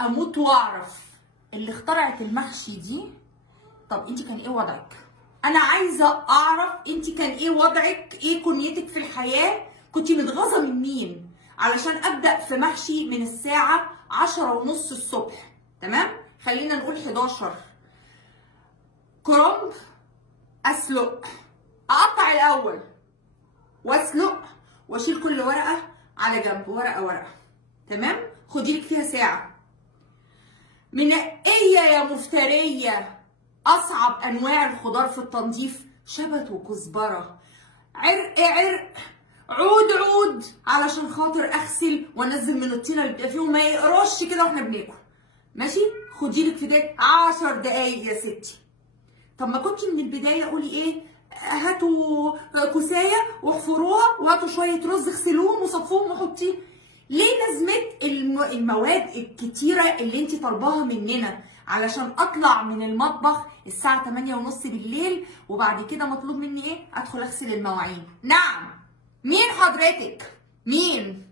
اموت واعرف اللي اخترعت المحشي دي، طب انت كان ايه وضعك؟ انا عايزه اعرف انت كان ايه وضعك، ايه كنيتك في الحياه، كنت متغاظه من مين علشان ابدا في محشي من الساعه 10:30 الصبح. تمام، خلينا نقول 11. كرنب، اسلق، اقطع الاول واسلق واشيل كل ورقه على جنب، ورقه ورقه. تمام، خدي لك فيها ساعه. منقيه يا مفتريه اصعب انواع الخضار في التنظيف، شبت وكزبره، عرق عرق، عود عود، علشان خاطر اغسل وانزل من الطينه اللي بيبقى فيه وما يقرش كده واحنا بناكل. ماشي، خدي لك في ده 10 دقايق يا ستي. طب ما كنتي من البدايه قولي ايه؟ هاتوا كوسايه واحفروها وهاتوا شويه رز اغسلوهم وصفوهم وحطيه. ليه لازمه المواد الكتيره اللي انت طالباها مننا علشان اطلع من المطبخ الساعه 8:30 بالليل وبعد كده مطلوب مني ايه؟ ادخل اغسل المواعين. نعم، مين حضرتك؟ مين؟